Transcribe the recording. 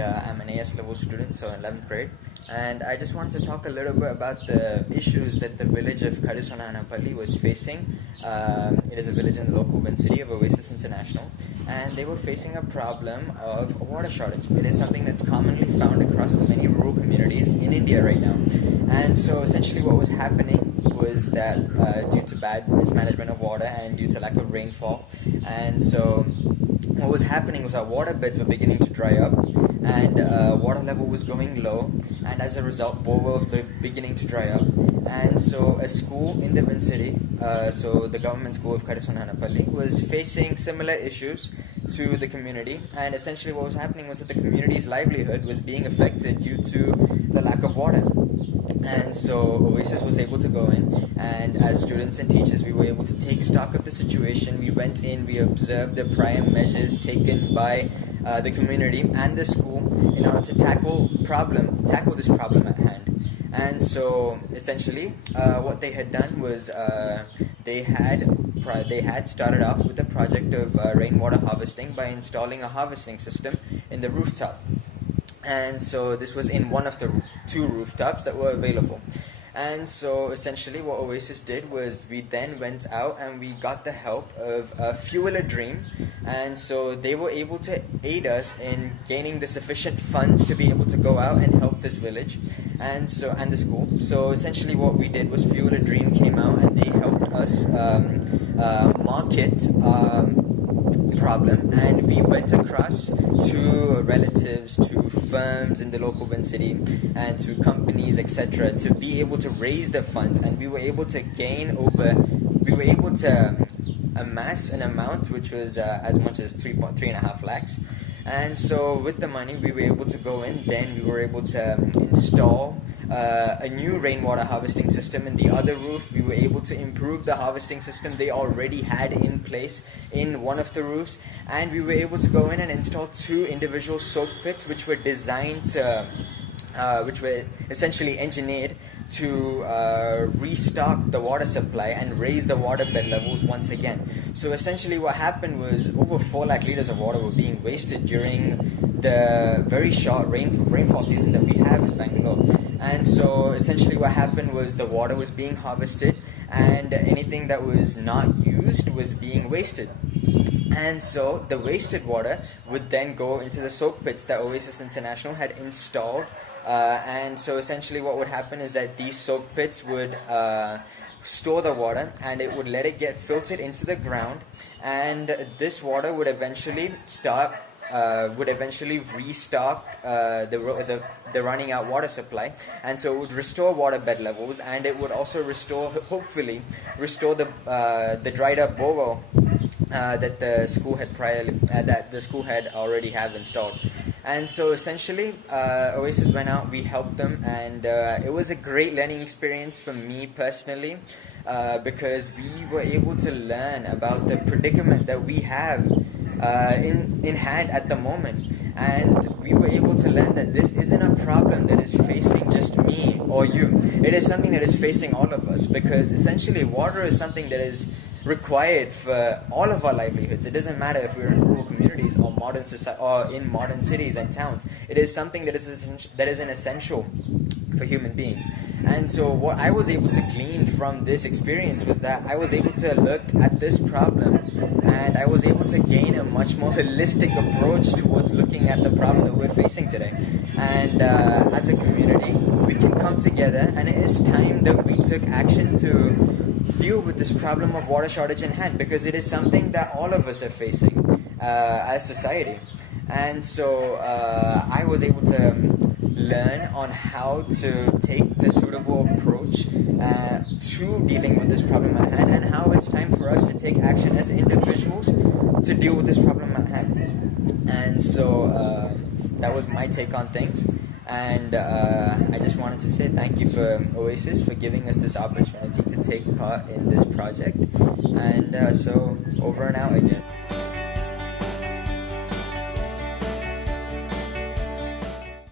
and I'm an AS level student, so in 11th grade. And I just wanted to talk a little bit about the issues that the village of Kadusonanapalli was facing. It is a village in the local urban city of Oasis International, and they were facing a problem of a water shortage. It is something that's commonly found across many rural communities in India right now. And so essentially what was happening was that due to bad mismanagement of water and due to lack of rainfall, and so what was happening was our water beds were beginning to dry up, and water level was going low, and as a result borewells were beginning to dry up. And so a school in the vicinity, so the government school of Kadusonanapalli, was facing similar issues to the community, and essentially what was happening was that the community's livelihood was being affected due to the lack of water. And so Oasis was able to go in, and as students and teachers we were able to take stock of the situation. We went in, we observed the prior measures taken by the community and the school in order to tackle this problem at hand. And so essentially what they had done was they had started off with the project of rainwater harvesting by installing a harvesting system in the rooftop. And so this was in one of the two rooftops that were available. And so essentially what Oasis did was we then went out and we got the help of Fuel a Dream, and so they were able to aid us in gaining the sufficient funds to be able to go out and help this village and the school. So essentially what we did was Fuel a Dream came out and they helped us market problem, and we went across to relatives, to firms in the local city, and to companies, etc., to be able to raise the funds, and we were able to amass an amount which was as much as 3.5 lakhs. And so with the money we were able to go in, then we were able to install a new rainwater harvesting system in the other roof. We were able to improve the harvesting system they already had in place in one of the roofs, and we were able to go in and install two individual soak pits which were designed to which were essentially engineered to restock the water supply and raise the water bed levels once again. So essentially what happened was over 4 lakh liters of water were being wasted during the very short rainfall season that we have in Bangalore. And so essentially what happened was the water was being harvested, and anything that was not used was being wasted. And so the wasted water would then go into the soak pits that Oasis International had installed. And so essentially what would happen is that these soak pits would store the water, and it would let it get filtered into the ground, and this water would eventually restock the running out water supply, and so it would restore water bed levels, and it would also hopefully restore the dried up borewell that the school had already have installed. And so essentially Oasis went out, we helped them, and it was a great learning experience for me personally, because we were able to learn about the predicament that we have in hand at the moment. And we were able to learn that this isn't a problem that is facing just me or you. It is something that is facing all of us, because essentially water is something that is required for all of our livelihoods. It doesn't matter if we're in rural communities or modern society or in modern cities and towns. It is something that is an essential for human beings. And so what I was able to glean from this experience was that I was able to look at this problem, and I was able to gain a much more holistic approach towards looking at the problem that we're facing today. And as a community we can come together, and it is time that we took action to deal with this problem of water shortage in hand, because it is something that all of us are facing as society. And so I was able to learn on how to take the suitable approach to dealing with this problem at hand, and how it's time for us to take action as individuals to deal with this problem at hand. And so that was my take on things. And I just wanted to say thank you for Oasis for giving us this opportunity to take part in this project. And so over and out again.